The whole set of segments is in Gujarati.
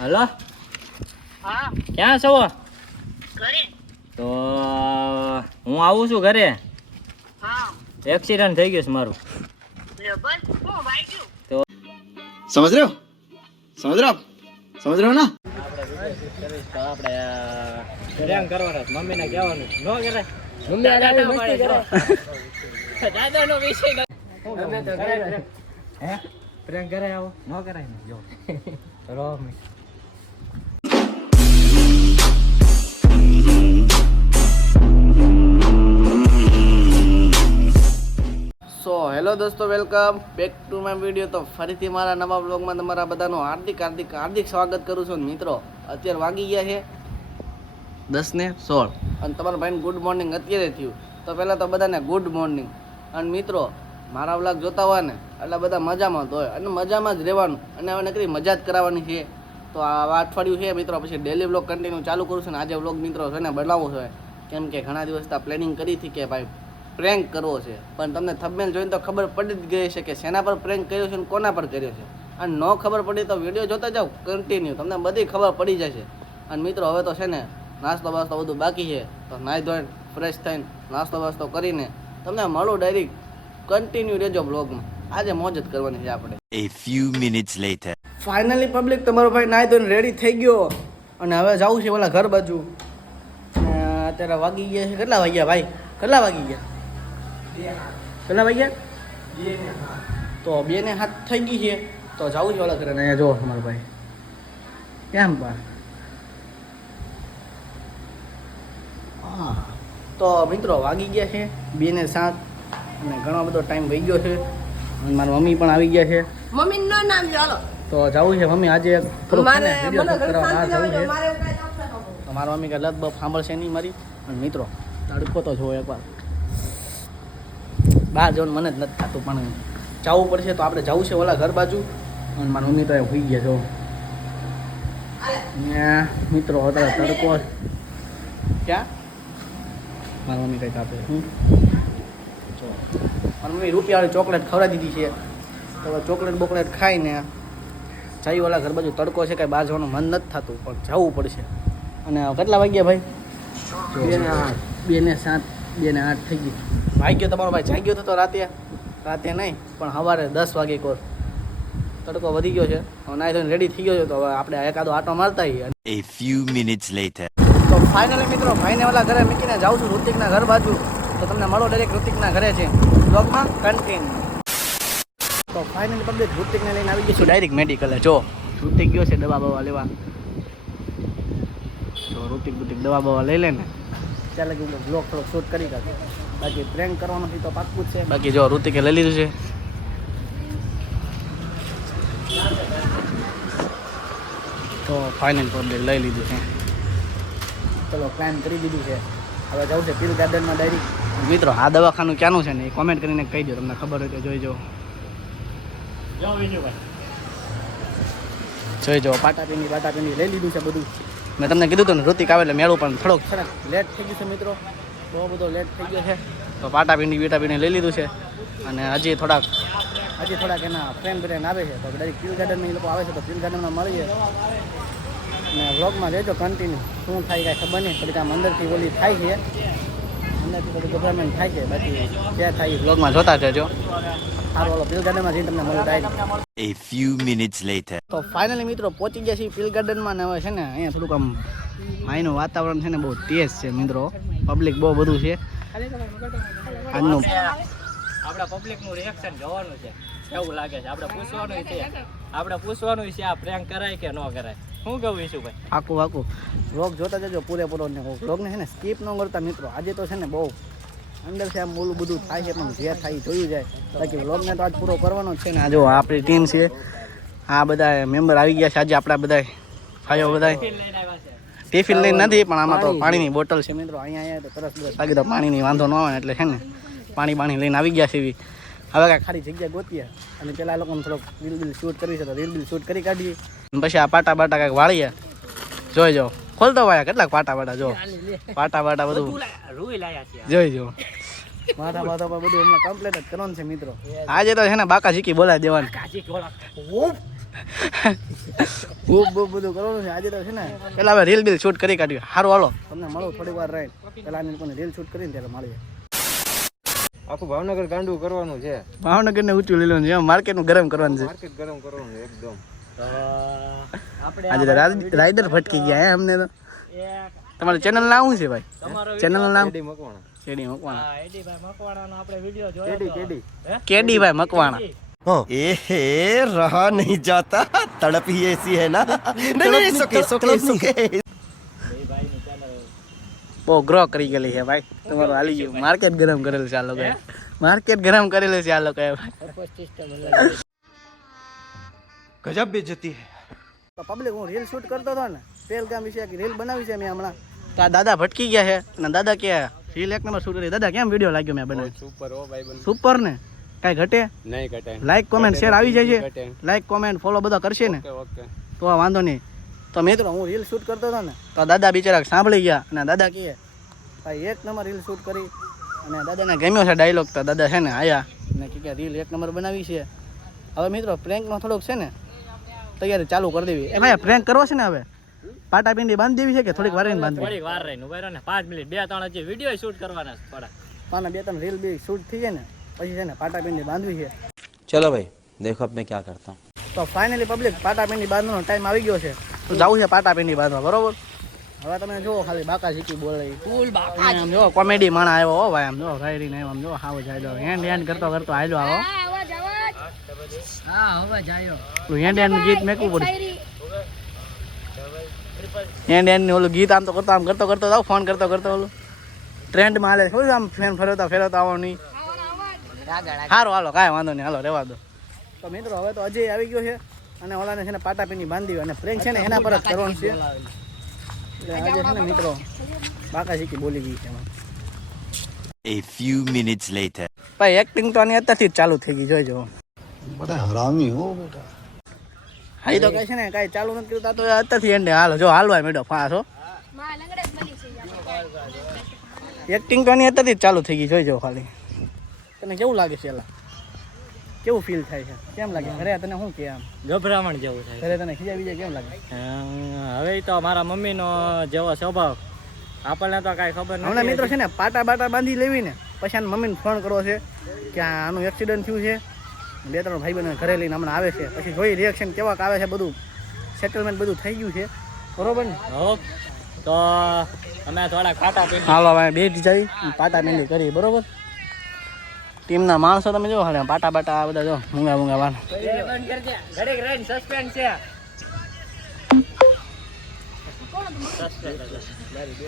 હલો. હા. ક્યાં છો? ઘરે. તો હું આવું છું ઘરે? હા. એક્સિડન્ટ થઈ ગયો છે મારું. તો સમજ રહ્યો? સમજ રહ્યો? સમજ રહ્યો ના? આપણે કરવાના મમ્મીને કહેવાનું ન કરે. મમ્મી દાદાનો વિષય આવો. ન કરાય ને સો હેલો દોસ્તો welcome back to my video તો ફરીથી મારા નવા બ્લોગમાં તમારા બધાનું હાર્દિક હાર્દિક હાર્દિક સ્વાગત કરું છું મિત્રો. અત્યારે વાગી ગયા છે દસ ને સોળ. અને તમારા ભાઈને ગુડ મોર્નિંગ અત્યારે થયું. તો પહેલાં તો બધાને ગુડ મોર્નિંગ અને મિત્રો, મારા વ્લોગ જોતા હોય ને, એટલે બધા મજામાં જ હોય. અને મજામાં જ રહેવાનું. અને હવે નકરી મજા જ કરાવવાની છે. તો આ અઠવાડિયું છે મિત્રો, પછી ડેલી વ્લોગ કન્ટિન્યુ ચાલુ કરું છું. ને આજે વ્લોગ મિત્રો છે ને બનાવવો છે. કેમ કે ઘણા દિવસ પ્લેનિંગ કરી હતી કે ભાઈ પ્રેન્ક કરવો છે. પણ તમને થંબનેલ જોઈને તો ખબર પડી જ ગઈ છે કે શેના પર પ્રેન્ક કર્યો છે અને કોના પર કર્યો છે. અને ન ખબર પડી તો વીડિયો જોતા જાઓ કન્ટિન્યુ તમને બધી ખબર પડી જશે. અને મિત્રો હવે તો છે ને નાસ્તો બાસ્તો બધું બાકી છે. તો નાહી ધોઈને ફ્રેશ થઈને નાસ્તો બાસ્તો કરીને તમને મળું ડાયરેક્ટ કન્ટિન્યુ રહેજો બ્લોગમાં આજે મોજ જ કરવાની છે આપણે. A few minutes later finally public તમારો ભાઈ નાહી ધોઈને રેડી થઈ ગયો. અને હવે જવું છે ઓલા ઘર બાજુ. અત્યારે વાગી ગયા છે. કેટલા વાગ્યા ભાઈ? કેટલા વાગી ગયા? કેટલા વાગ્યા તો બે ને હાથ થઈ ગઈ છે. તો જવું છે ઓલા ઘરે ને અહીંયા જો અમારો ભાઈ. કેમ પા હા. તો મિત્રો વાગી ગયા છે બે ને સાત અને ઘણો બધો ટાઈમ વહી ગયો છે. અને મારી મમ્મી પણ આવી ગયા છે. મમ્મી નો નામ ચાલો તો જવું છે મમ્મી આજે મારે મારે મમ્મી કે લત બફ સાંભળશે નહીં મારી. અને મિત્રો તડકો તો જોવો એકવાર. બહાર જવાનું મને જ નથી થતું, પણ જવું પડશે તો આપણે જવું છે ઓલા ઘર બાજુ. અને મારા મમ્મી તો હોઈ ગયા જો મિત્રો અત્યારે તડકો ક્યાં? મારા મમ્મી કંઈક આપે. હું જો. મારી મમ્મી રૂપિયાવાળી ચોકલેટ ખવડાવી દીધી છે. તો ચોકલેટ બોકલેટ ખાઈને જઈ ઓલા ઘર બાજુ તડકો છે, કાંઈ બહાર જવાનું મન નથી થતું, પણ જવું પડશે. અને કેટલા વાગ્યા ભાઈ? બે ને સાત. બે ને આઠ થઈ ગયું. વાગ્યો તમારો ભાઈ. જાગ્યો હતો તો રાતે. રાતે નહીં પણ સવારે દસ વાગે કોર તડકો વધી ગયો છે. હવે નાઈ ધોઈને રેડી થઈ ગયો છે. તો હવે આપણે એકાદો આટો મારતા એ ફ્યુ minutes later. તો ફાઇનલી મિત્રો ભાઈને ઓલા ઘરે મૂકીને જાઉં છું ઋતિકના ઘર બાજુ. તો તમને મળો ડાયરેક્ટ ઋતિકના ઘરે છે. બ્લોગમાં કન્ટિન્યુ તો ફાઇનલી પબ્લિક ઋતિકને લઈને આવી ગયો છું ડાયરેક્ટ મેડિકલે જો ઋતિક ગયો છે દવા બવા લેવા. તો ઋતિક ઋતિક દવા બવા લઈ લે ને. ત્યાં લગી હું બ્લોગ થોડોક શૂટ કરી કાઢું. બાકી પ્રેન્ક કરવાનો તો પાક્કું જ છે. બાકી જો ઋતિકે લઈ લીધું છે. તો ફાઇનલ પબ્લિક લઈ લીધું છે. ચલો પ્લાન કરી દીધું છે. હવે જવું છે પીલ ગાર્ડનમાં ડાયરી મિત્રો આ દવાખાનું ક્યાંનું છે ને એ કોમેન્ટ કરીને કહી દો તમને ખબર હોય તો જોઈ જો જોઈ જો પાટાપીની પાટાપીની લઈ લીધું છે બધું. મેં તમને કીધું હતું ને ઋતિક આવે એટલે મેળું પણ થોડોક છે ને લેટ થઈ ગયું છે મિત્રો. બહુ બધો લેટ થઈ ગયો છે. તો પાટાપીની બીટાપીની લઈ લીધું છે. અને હજી થોડાક હજી થોડાક એના ફ્રેન્ડ બ્રેન્ડ આવે છે. તો ડાયરેક્ટ પીલ ગાર્ડનમાં એ લોકો આવે છે તો પીલ ગાર્ડનમાં મળીએ. અને વ્લોગમાં રહેજો કન્ટિન્યુ શું થાય કાંઈ ખબર નહીં થોડીક આમ અંદરથી ઓલી થાય છે. અંદરથી થોડી ગભરામણ થાય છે. બાકી ક્યાં થાય એ જોતા જજો. સારું ઓલો પીલ ગાર્ડનમાં જઈને તમને મળું direct A few minutes later. તો ફાઇનલી મિત્રો પહોંચી ગયા છીએ પીલ ગાર્ડનમાં ને હવે છે ને અહીંયા થોડુંક આમ અહીંનું વાતાવરણ છે ને બહુ તેજ છે મિત્રો. પબ્લિક બહુ બધું છે. આજનું આપણા પબ્લિકનું રિએક્શન જોવાનું છે. કેવું લાગે છે? આપણે પૂછવાનું છે. આપણે પૂછવાનું છે આ પ્રેન્ક કરાય કે ન કરાય? શું કહું વિશુભાઈ આખું આખું. વ્લોગ જોતા જજો પૂરેપૂરો ને વ્લોગને છે ને સ્કીપ ન કરતા મિત્રો. આજે તો છે ને બહુ અંદર છે આમ ઓલું બધું થાય છે પણ જે થાય જોયું જાય. બાકી વ્લોગને તો આજ પૂરો કરવાનો છે ને. આ જો આપણી ટીમ છે. આ બધા મેમ્બર આવી ગયા છે. આજે આપણા બધા ભાઈઓ બધા લઈને ટિફિન લઈને નથી પણ આમાં તો પાણીની બોટલ છે મિત્રો. અહીંયા અહીંયા તો તરસ લાગી તો પાણીની વાંધો ન આવે એટલે છે ને પાણી પાણી લઈને આવી ગયા છે એવી. હવે કાંઈ ખાલી જગ્યા ગોતીએ. અને પેલા લોકોને થોડોક રીલ બિલ શૂટ કરી છે તો રીલ બિલ શૂટ કરી કાઢીએ. પછી આ પાટા બાટા કાંઈક વાળીએ. જોઈ જો. ખોલતો વાયા કેટલાક પાટા બાટા જો. પાટા બાટા બધું. રૂઈ લાયા જોઈ જો. માથા પર બધું હમણાં કમ્પ્લીટ જ કરવાનું છે મિત્રો. આજે તો છે ને બાકા શીખી બોલાવી દેવાનું. ખૂબ બહુ બધું કરવાનું છે. આજે તો છે ને પેલા હવે રીલ બિલ શૂટ કરી કાઢ્યું. સારું હાલો. તમને મળો થોડી વાર રહી. પેલા આની લોકોને રીલ શૂટ કરીને ત્યારે મળીએ. આખું ભાવનગર ગાંડું કરવાનું છે. ભાવનગર ને ઊંચું લીલું છે. માર્કેટનું ગરમ કરવાનું છે. માર્કેટ ગરમ કરવાનું છે એકદમ. આપણે આજે તો રાજ- રાઇડર ફટકી ગયા હે અમને તો એક તમારું ચેનલ નામ શું છે ભાઈ તમારો ચેનલ નું નામ એડી મકવાણા કેડી મકવાણા હા, એડીભાઈ મકવાણાનો આપણે વિડીયો જોયો કેડી હતો. કેડી હે? કેડી ભાઈ મકવાણા एहे रहा नहीं जाता तड़प ही ऐसी है ना नहीं नहीं सुके सुके सुके એ ભાઈની channel. બહુ ગ્રો કરી ગયેલી છે ભાઈ તમારું હાલી ગયું માર્કેટ ગરમ કરેલું છે આ લોકોએ માર્કેટ ગરમ કરેલું છે આ લોકોએ ગજબ બે જતી તો પબ્લિક હું રીલ શૂટ કરતો હતો ને પહેલગામ વિશે કે રીલ બનાવી છે મેં હમણાં. તો આ દાદા ભટકી ગયા હે અને દાદા કે રીલ એક નંબર શૂટ કરી. દાદા કેમ વીડિયો લાગ્યો મેં બનાવી સુપર ઓ ભાઈ સુપર ને? કાંઈ ઘટે? નહીં ઘટે. લાઈક કોમેન્ટ શેર આવી જાય છે લાઈક કોમેન્ટ ફોલો બધા કરશે ને? તો આ વાંધો નહીં. તો મિત્રો હું રીલ શૂટ કરતો હતો ને તો દાદા બિચારા સાંભળી ગયા અને દાદા કહે ભાઈ એક નંબર રીલ શૂટ કરી. અને દાદાને ગમ્યો છે ડાયલોગ તો દાદા છે ને આયા. ને કે રીલ એક નંબર બનાવી છે. હવે મિત્રો પ્રેન્કનો થોડોક છે ને તૈયારી ચાલુ કરી દેવી. એમાં પ્રેન્ક કરવો છે ને હવે? પાટા પિંડી બાંધી દેવી છે કે થોડીક વાર બાંધી થોડીક વાર રહીને ઊભા ને પાંચ મિનિટ બે ત્રણ હજી વીડિયો શૂટ કરવાના થોડા. પાના બે ત્રણ રીલ બી શૂટ થઈ જાય ને પછી છે ને પાટા પિંડી બાંધવી છે. ચલો ભાઈ દેખો અબ મેં ક્યાં કરતા તો ફાઇનલી પબ્લિક પાટા પિંડી બાંધવાનો ટાઈમ આવી ગયો છે. તો જવું છે પાટા પિંડી બાંધવા બરોબર? હવે તમે જો ખાલી બાકા શીખી બોલે ફૂલ બાકા આમ જો કોમેડી માણા આવ્યો હો ભાઈ આમ જો રાયરી ને આમ જો હાવ જાયલો હેન્ડ હેન્ડ કરતો કરતો હાલ્યો આવો. હા હવે જાયો પેલું હેન્ડ હેન્ડ ગીત મેકવું પડે. હેન્ડ હેન્ડ ઓલું ગીત આમ તો કરતો આમ કરતો કરતો જાવ ફોન કરતો કરતો ઓલું. ટ્રેન્ડમાં હાલે શું આમ ફેન ફેરવતા ફેરવતા આવવાની નહીં. સારું હાલો કાંઈ વાંધો નહીં. હાલો રહેવા દો. તો મિત્રો હવે તો અજય આવી ગયો છે અને ઓલાને છે ને પાટા પીની બાંધી અને પ્રેમ છે ને એના પર જ કરવાનું છે. એટલે આજે છે ને મિત્રો બાકા શીખી બોલી ગઈ છે એમાં. A few minutes later. ભાઈ એક્ટિંગ તો આની અત્યારથી જ ચાલુ થઈ ગઈ જોજો બધા હરામી હો બેટા. હાઈ તો કહે છે ને કાંઈ ચાલુ નથી કરતા તો અત્યારથી એન્ડે હાલો. જો હાલવા મેડો ફાસો એક્ટિંગ તો આની અત્યારથી જ ચાલુ થઈ ગઈ જોજો ખાલી. તને કેવું લાગે છે એલા? કેવું ફીલ થાય છે? કેમ લાગે? ઘરે તને શું કે આમ? ગભરામણ જેવું થાય ઘરે તને ખીજા બીજા કેમ લાગે? હવે તો મારા મમ્મીનો જેવો સ્વભાવ. આપણને તો કાંઈ ખબર હમણાં નથી મિત્રો છે ને પાટા બાટા બાંધી લેવી ને પછી આને મમ્મીને ફોન કરવો છે કે આ આનું એક્સિડન્ટ થયું છે. બે ત્રણ ભાઈ બહેન ઘરે લઈને હમણાં આવે છે. પછી જોઈ રિએક્શન કેવાક આવે છે બધું. સેટલમેન્ટ બધું થઈ ગયું છે. બરોબર ને? તો અમે થોડા ખાટા પી હાલો હવે બે જઈ. પાટા મેંદી કરી બરોબર? ટીમના માણસો તમે જો હાલે પાટા બાટા આ બધા જો મૂંગા મૂંગા વાળા ઘડીક રહીને સસ્પેન્ડ છે.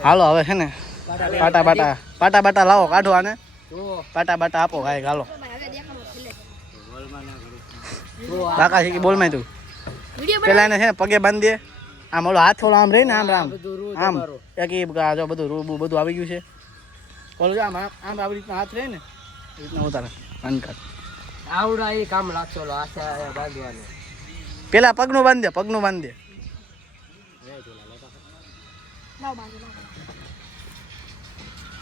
હાલો હવે છે ને પાટા બાટા પાટા બાટા લાવો કાઢો આને. પાટા બાટા આપો કાંઈક હાલો. કાકા શીખી બોલમાં તું. પેલા એને છે ને પગે બાંધી દે. આમ ઓલો હાથ ઓલો આમ રહી ને આમ આમ આમ. એક જો બધું રૂબુ બધું આવી ગયું છે. ઓલો જો આમ આમ આવી રીતના હાથ રહે ને એ રીતના ઉતારે. અનકટ આવડા એ કામ લાગશો આશા બાંધવાનું. પેલા પગનું બાંધે દે પગનું બાંધ દે.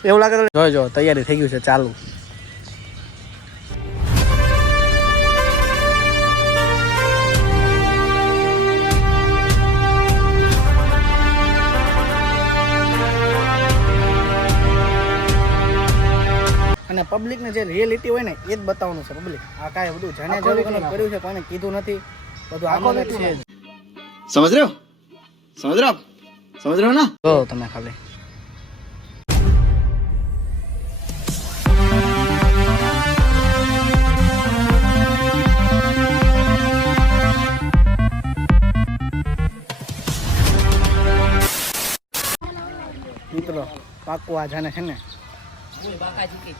એવું લાગે તો જો તૈયારી થઈ ગયું છે ચાલુ. અને પબ્લિકને જે રિયલિટી હોય ને એ જ બતાવવાનું છે પબ્લિક આ કાંઈ બધું જાણે જોયું કર્યું છે કોઈને કીધું નથી. બધું આમાં છે. સમજ રહ્યો? સમજ રહ્યો? સમજ રહ્યો ના તો તમે ખાલી મિત્રો પાકું આ જાણે છે ને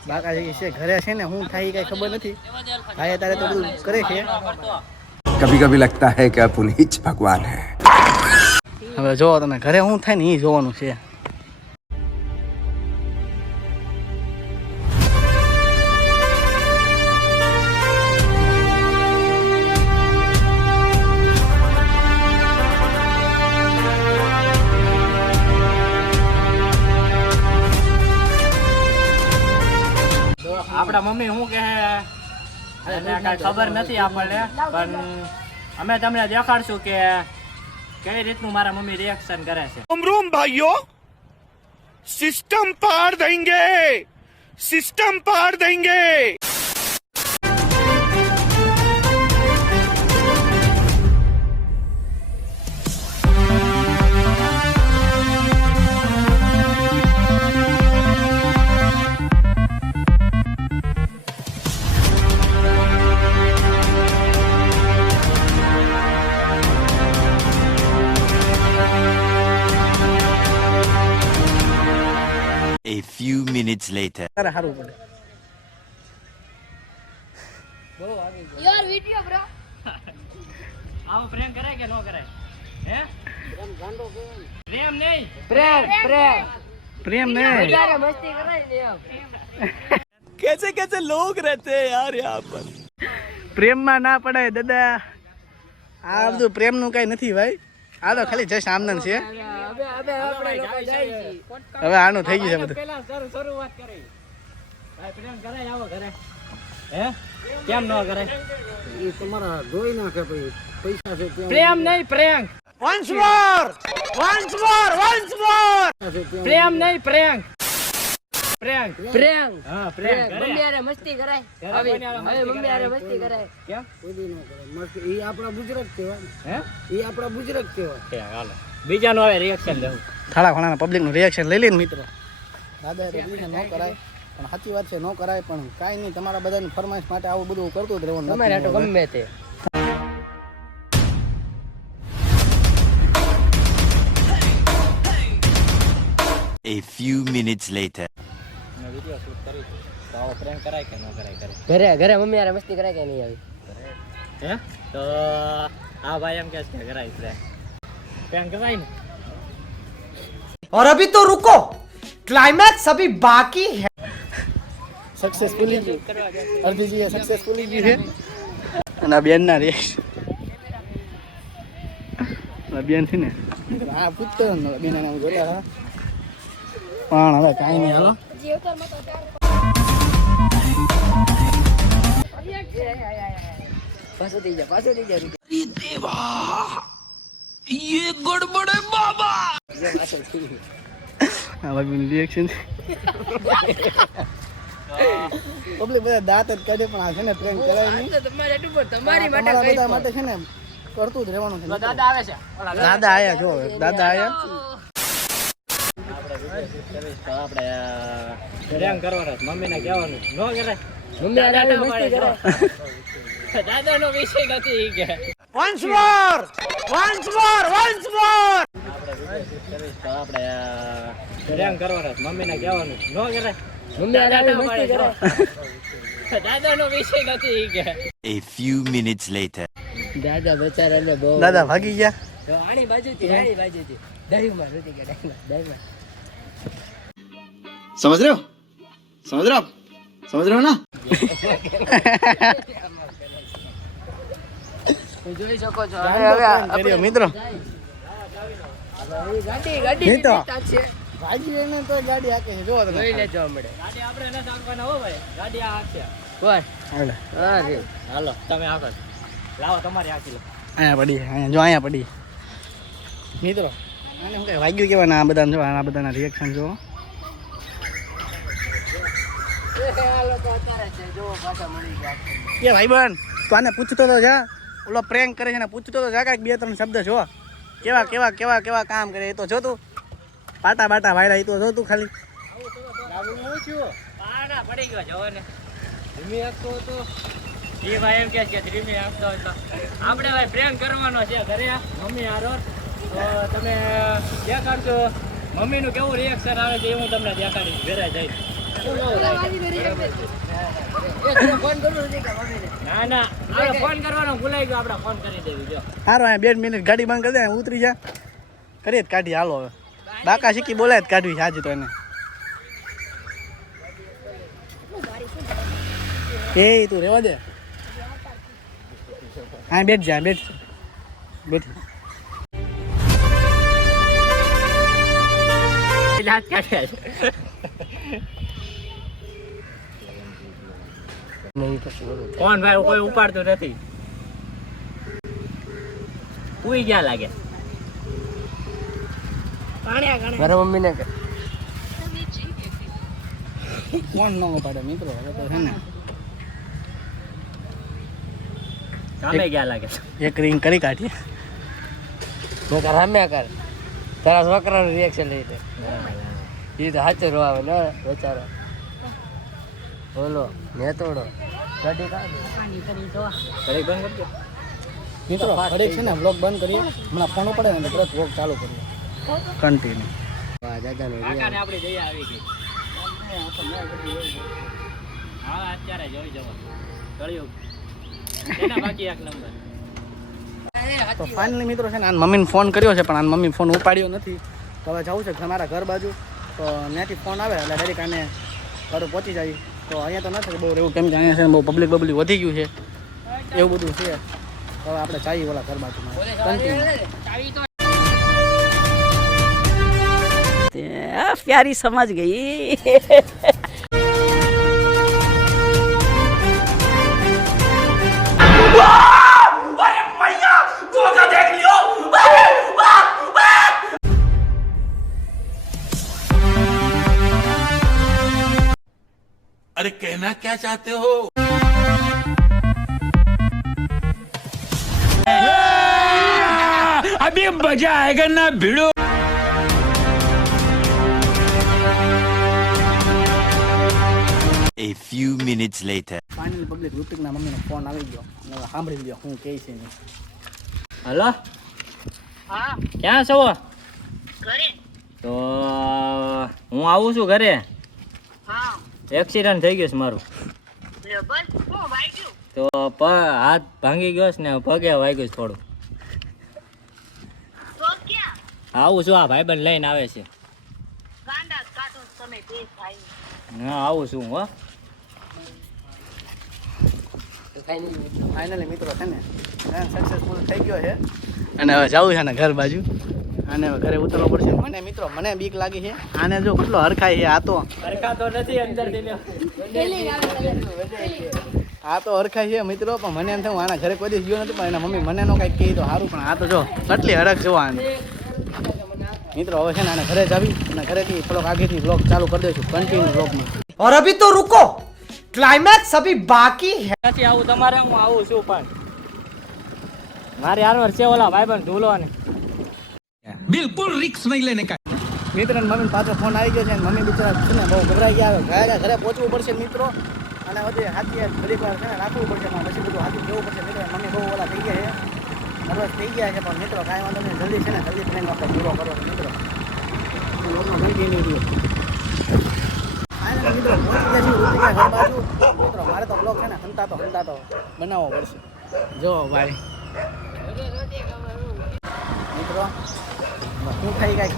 બાકાજી છે ઘરે છે ને હું થાય કઈ ખબર નથી ભાઈ તારે તો બધું કરે છે કભી કભી લગતા હૈ કે પુનીચ ભગવાન હૈ હવે જો તમે, ઘરે શું થાય ને એ જોવાનું છે. આપણા મમ્મી શું એને ખબર નથી આપણને, પણ અમે તમને દેખાડશું કે કઈ રીતનું મારા મમ્મી રિએક્શન કરે છે? અમરૂમ ભાઈઓ સિસ્ટમ પાર દેંગે સિસ્ટમ પાર દેંગે A few minutes later. તારે સારું પડે. કેસે કેસે લોગ રહેતે હે યાર યહાં પર? પ્રેમ ના પડાય દાદા. આ બધું પ્રેમનું કઈ નથી ભાઈ. આ તો ખાલી જસ્ટ આમનન છે. હવે હવે આપણે લોકો જાય છે. હવે આનું થઈ ગયું છે બધું. પેલા શરૂ શરૂઆત કરી. ભાઈ પ્રેમ કરાય આવો ઘરે. હે? કેમ ન કરાય? એ તમારા જોઈ નાખે ભાઈ પૈસા છે પ્રેમ નહીં prank. Once more once more once more પ્રેમ નહીં પ્રેંક. પ્રેંક. પ્રેમ. હા પ્રેમ. મમ્મી મસ્તી કરાય. હવે હવે મમ્મી મસ્તી કરાય. કેમ? કોઈ ન કરે મસ્તી એ આપણા ગુજરાત કહેવાય હે? એ આપણા ગુજરાત કહેવાય. કે હાલો. બીજાનું આવે રિએક્શન લેવું. થાળા ખોણાના પબ્લિકનું રિએક્શન લઈ લઈને મિત્રો. દાદા બીજું ન કરાય. પણ સાચી વાત છે ન કરાય પણ કાંઈ નહીં તમારા બધાની ફરમાઈશ માટે આવું બધું કરતું જ રહેવાનું તમારે હાટુ ગમે તે. A few minutes later. મેં શૂટ કરી. તો આવો પ્રેમ કરાય કે ન કરાય કરે ઘરે ઘરે મમ્મી યાર મસ્તી કરાય કે નહીં આવી? હે? તો આ ભાઈ એમ કે છે ઘરે આવી પ્રેમ પ્રેમ કરાય ને और अभी तो रुको क्लाइमैक्स अभी बाकी है સક્સેસફુલી અડધીજી સક્સેસફુલી ગયું છે અને આ બેનના રિએક્શન બેન છે ને હા પૂછતો ને બેન નામ જોતા હા પણ હવે કાંઈ નહીં હાલો પાછું થઈ જા પાછું થઈ જા આ ભાઈ રિએક્શન પબ્લિક બધા દાંત જ કાઢે પણ આ છે ને ટ્રેન કરાય નહીં તમારે હાટુ પણ તમારી માટે તમારા કઈ બધા માટે છે ને કરતું જ રહેવાનું છે દાદા આવે છે ઓલા દાદા આયા જો દાદા આયા તો આપણે પ્રેમ કરવાનો છે. મમ્મીને કહેવાનું ન કરાય મમ્મી હારે હાટુ મસ્તી કરાય દાદાનો વિષય નથી ઈ કે once more once more once more આપણે રેંગ કરવાનો મમ્મીને દાદા બહુ દાદા ભાગી ગયા? આણી સમજ રહ્યો? સમજ રહ્યો? સમજ રહ્યો ના? જોઈ શકો છો. હવે હવે હવે મિત્રો. ગાડી ગાડી નહીં તો. નીકળતા છે ભાગી એને તો ગાડી હાકે છે. જોવો તમે. જોઈ લેજો હમણે. ગાડી આપણે નથી આંકવાના હો ભાઈ. ગાડી આ આંકશે કોણ હાલે. હાલો તમે આંકો લાવો તમારી આંકી લો. અહીંયા પડી અહીંયા જો અહીંયા પડી. મિત્રો આને વાગ્યું કેવાના આ બધાને જો આ બધાના રિએક્શન જો કે ભાઈ બન તું આને પૂછતો તો જા. ઓલો પ્રેંગ કરે છે ને પૂછતો તો જા બે ત્રણ શબ્દ જો કેવા કેવા કેવા કેવા કામ કરે એ તો જો તું પાટા બાટા વાયરા એ તો જો તું ખાલી. પડી ગયો જવો ને. ધીમી આપતો હતો એ ભાઈ એમ કે છે કે ધીમી આપતો હતો આપણે ભાઈ પ્રેમ કરવાનો છે ઘરે મમ્મી હારો. તો તમે દેખાડજો. મમ્મીનું કેવું રિએક્શન આવે છે એ હું તમને દેખાડીશ. ઘરે જઈ ફોન કરું નથી કે મમ્મીને ના ના આપણે ફોન કરવાનો ભૂલાઈ ગયો આપણે ફોન કરી દેવી જો. સારું અહીંયા બે મિનિટ ગાડી બંધ કરી દે ઉતરી જા. કરીએ જ કાઢી હાલો હવે. બાકા શીખી બોલાય જ કાઢવી આજે તો એને. એ તું રેવા દે. હા બેઠ જા બેઠ બેઠ દાંત છે કોણ ભાઈ કોઈ ઉપાડતું નથી. ઉઈ ગયા લાગે. મારા મમ્મી ને કોણ ન ઉપાડે મિત્રો? હવે તો છે ને. સામે ગયા લાગે. એક રિંગ કરી કાઢી મેં કર રામ્યા કર. તારા છોકરાનું રિએક્શન લઈ દે એ તો સાચું રોવા ને બેચારો. બોલો મેં તોડો. ઘડી બંધ કરજો મિત્રો ઘડીક છે ને બ્લોગ બંધ કરીએ. હમણાં ફોન પડે ને તરત વોક ચાલુ કરીએ. કન્ટિન્યુ આપણી દયા આવી ગઈ. હા અત્યારે જોઈ જવો. બાકી એક નંબર તો ફાઇનલી મિત્રો છે ને આને મમ્મીને ફોન કર્યો છે પણ આને મમ્મી ફોન ઉપાડ્યો નથી. તો હવે જવું છે તમારા ઘર બાજુ. તો ત્યાંથી ફોન આવે એટલે ડાયરેક્ટ આને ઘરે પહોંચી જાય. તો અહીંયા તો ના થાય, બહુ એવું કેમ કે અહીંયા છે બહુ પબ્લિક બબ્લિક વધી ગયું છે. એવું બધું છે. તો આપણે ચાવી ઓલા ઘર બાજુમાં. પ્યારી સમજ ગઈ. कहना क्या चाहते हो अभी मजा आएगा ना भिड़ो A few minutes later. Finally public ઋતિકના મમ્મીનો ફોન આવી ગયો અને હવે સાંભળી લ્યો હું કહે છે નહીં હલો ક્યાં છો તો હું આવું છું ઘરે એક્સિડન્ટ થઈ ગયો છે મારું. તો પ હાથ ભાંગી ગયો છે ને પગે વાગ્યો છે થોડું આવું છું આ ભાઈબંધ લઈને આવે છે. હા આવું છું હો. ફાઇનલી મિત્રો છે ને. સક્સેસફુલ થઈ ગયો છે. અને હવે જવું છે ને ઘર બાજુ. અને ઘરે ઉતરવો પડશે. મને મિત્રો મને બીક લાગી છે. આને જો કેટલો હરખાય છે આ તો. હરખાતો નથી આ તો હરખાય છે મિત્રો પણ મને એમ થયું આના ઘરે કોઈ દિવસ ગયો નથી પણ એના મમ્મી મને નો કાંઈક કહી તો સારું પણ આ તો જો કેટલી હરખ જો આને. મિત્રો હવે છે ને આને ઘરે જાવી અને ઘરેથી થોડોક આગળથી બ્લોગ ચાલુ કરી દઈશું કન્ટિન્યુ બ્લોગમાં ઓર અભી તો રૂકો. ક્લાઇમેક્સ અભી બાકી હે. નથી આવું તમારે હું આવું છું પણ. મારી યાર છે ઓલા ભાઈ પણ ધૂલો ને મિત્ર મમ્મી પાછો ફોન આવી ગયો છે અને મમ્મી બિચારા છે ને બહુ ગભરાઈ ગયા ગયા ઘરે પહોંચવું પડશે મિત્રો. અને હજી હાથી ઘડીક વાર છે ને રાખવું પડશે પણ પછી બધું હાથી જવું પડશે. મિત્રો મમ્મી બહુ ઓલા થઈ ગયા છે. નર્વસ થઈ ગયા છે પણ મિત્રો કાંઈ વાંધો નહીં. જલ્દી છે ને જલ્દી ટ્રેન આપણે પૂરો કરો મિત્રો. નહીં મિત્રો. પહોંચી ગયા છીએ ઘર બાજુ. મિત્રો મારે તો બ્લોક છે ને હંતાતો હંતાતો બનાવવો પડશે. જો ભાઈ મિત્રો શું થઈ કાંઈ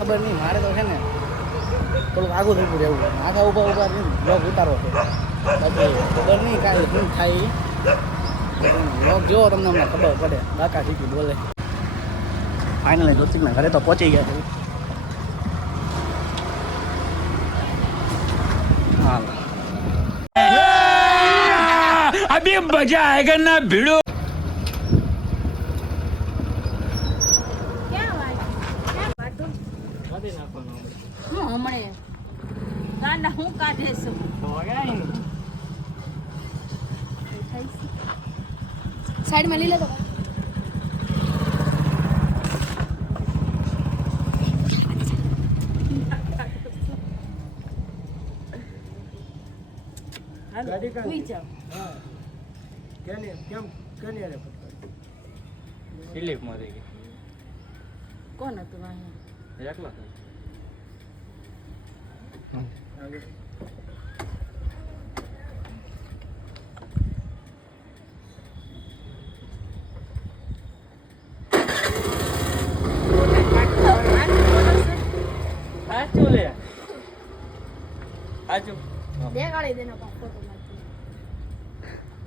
ઘરે તો પહોંચી ગયા છે. અભી મજા આગળ ના ભીડો. સુઈ જાઓ રિલીફમાં દિલીપ ગઈ. કોણ હતું અહીંયા એકલો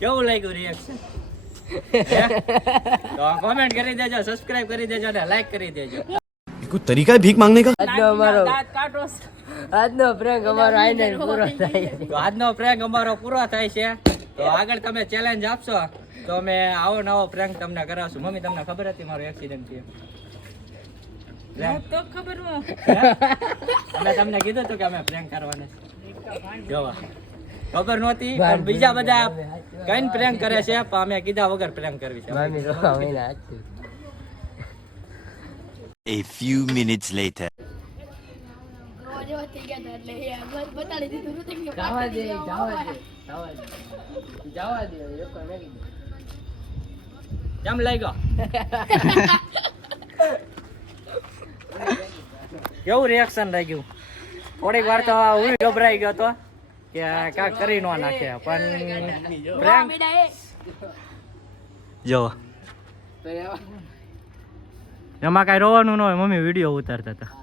કેવું લાગ્યું રિએક્શન તો કોમેન્ટ કરી દેજો સબસ્ક્રાઇબ કરી દેજો અને લાઈક કરી દેજો. કોઈ તરીકા ભીખ માંગને કા? આજનો અમારો આજનો પ્રેંક અમારો આઈને પૂરો થાય. તો આજનો પ્રેંક અમારો પૂરો થાય છે. તો આગળ તમે ચેલેન્જ આપશો. તો અમે આવો નવો પ્રેન્ક તમને કરાવશું. મમ્મી તમને ખબર હતી મારો એક્સિડન્ટ થયો? હું તો ખબર અમે તમને કીધું હતું કે અમે પ્રેન્ક કરવાના જોવા ખબર નહોતી પણ બીજા બધા કઈ પ્રેન્ક કરે છે પણ અમે કીધા વગર પ્રેન્ક કરવી છે. A few minutes later. જવા દે જવા દે જાવા દે જાવા દે. કેમ લાગ્યો કેવું રિએક્શન લાગ્યું? થોડીક વાર તો હું ગભરાઈ ગયો તો. કે કાંઈક કરી નો નાખે પણ જો. એમાં કાંઈ રોવાનું ન હોય મમ્મી વીડિયો ઉતારતા હતા.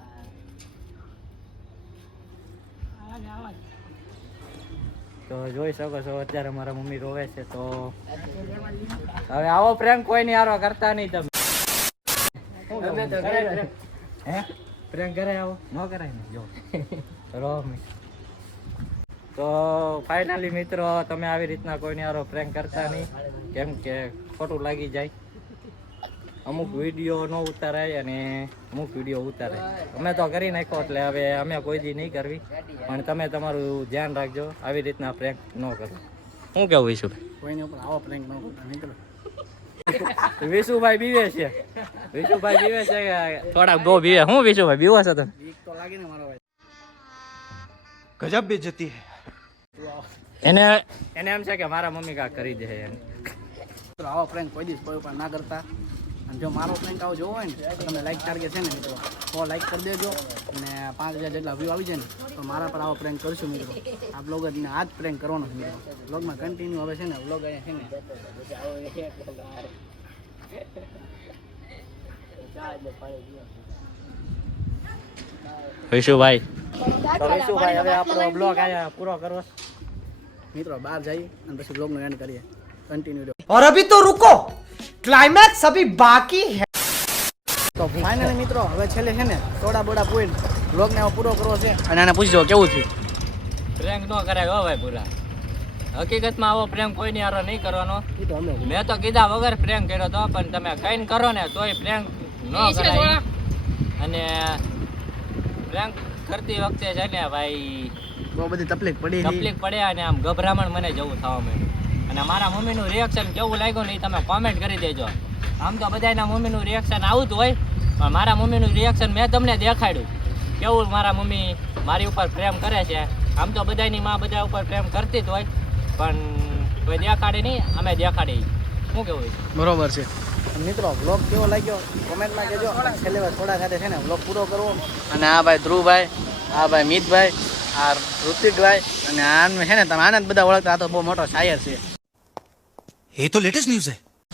તો જોઈ શકો છો અત્યારે મારા મમ્મી રોવે છે તો હવે આવો પ્રેમ કોઈ નહીં આરો કરતા નહીં તમે? હે? પ્રેમ કરાય આવો. ન કરાય ને જો. રો તો ફાઇનલી મિત્રો તમે આવી રીતના કોઈને આરો પ્રેમ કરતા નહીં. કેમ કે ખોટું લાગી જાય. અમુક વીડિયો નો ઉતારાય અને અમુક વીડિયો ઉતારાય. અમે તો કરી નાખ્યો એટલે હવે અમે કોઈ દી નહીં કરવી. પણ તમે તમારું ધ્યાન રાખજો આવી રીતના પ્રેન્ક ન કરો. હું કેવું વિશુભાઈ? કોઈને પણ આવો પ્રેન્ક ન કરતા વિશુભાઈ બીવે છે. વિશુભાઈ બીવે છે કે થોડાક બહુ બીવે? હું વિશુભાઈ બીવો છે તમે? તો લાગે ને ગજબ બેજતી હે. એને એને એમ છે કે મારા મમ્મી કા કરી દે એને આવો પ્રેન્ક કોઈ દિવસ કોઈ પણ ના કરતા. અને જો મારો ફ્રેન્ક આવો જોવો હોય ને તમને તમે લાઈક ટાર્ગેટ છે ને મિત્રો. તો લાઈક કરી દેજો અને પાંચ હજાર જેટલા વ્યૂ આવી જાય ને તો મારા પર આવો પ્રેન્ક કરશું મિત્રો. આ બ્લોગ જ આ જ પ્રેન્ક કરવાનો છે મિત્રો. બ્લોગમાં કન્ટિન્યુ હવે છે ને બ્લોગ અહીંયા છે ને. વિશુભાઈ તો હવે આપણો બ્લોગ આયા પૂરો કરો મિત્રો બહાર જઈ અને પછી બ્લોગનું એન્ડ કરીએ. કન્ટિન્યુ ઓર અભી તો રૂકો ક્લાઇમેક્સ અભી બાકી હે. તો ફાઇનલી મિત્રો હવે છેલ્લે છે ને થોડા બોડા પોઈન્ટ બ્લોગને હવે પૂરો કરવો છે. અને આને પૂછજો કેવું થયું? પ્રેન્ક ન કરાય હો ભાઈ પૂરા હકીકતમાં આવો પ્રેમ કોઈની હારો નહીં કરવાનો. મેં તો કીધા વગર પ્રેમ કર્યો તો પણ તમે કઈ કરો ને તોય પ્રેમ ન કરાય. અને પ્રેમ કરતી વખતે છે ને ભાઈ બહુ બધી તકલીફ પડી તકલીફ પડે અને આમ ગભરામણ મને જવું થવા માંડ્યું. અને મારા મમ્મીનું રિએક્શન કેવું લાગ્યું ને એ તમે કોમેન્ટ કરી દેજો. આમ તો બધાના મમ્મીનું રિએક્શન આવું જ હોય પણ મારા મમ્મીનું રિએક્શન મેં તમને દેખાડ્યું. કેવું મારા મમ્મી મારી ઉપર પ્રેમ કરે છે? આમ તો બધાની માં બધા ઉપર પ્રેમ કરતી જ હોય પણ કોઈ દેખાડે નહીં અમે દેખાડી શું કેવું બરોબર છે. મિત્રો વ્લોગ કેવો લાગ્યો? કોમેન્ટમાં કહેજો. છેલ્લે વાર થોડા સાથે છે ને બ્લોગ પૂરો કરવો. અને આ ભાઈ ધ્રુવભાઈ આ ભાઈ મિતભાઈ આ ઋતિકભાઈ અને આને છે ને તમે આનંદ બધા ઓળખતા આ તો બહુ મોટો શાયર છે. એ તો લેટેસ્ટ ન્યૂઝ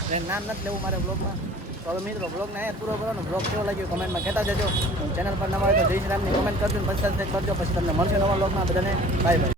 છે. નામ નથી લેવું મારે બ્લોગમાં તો હવે મિત્રો બ્લોગને અહીંયા પૂરો કરો ને. બ્લોગ કેવો લાગ્યો કમેન્ટમાં કહેતા જજો. ચેનલ પર નવા હોય તો જય શ્રી રામની કમેન્ટ કરજો પછી કરજો. પછી તમને મળશે નવા બ્લોગમાં બધાને. Bye bye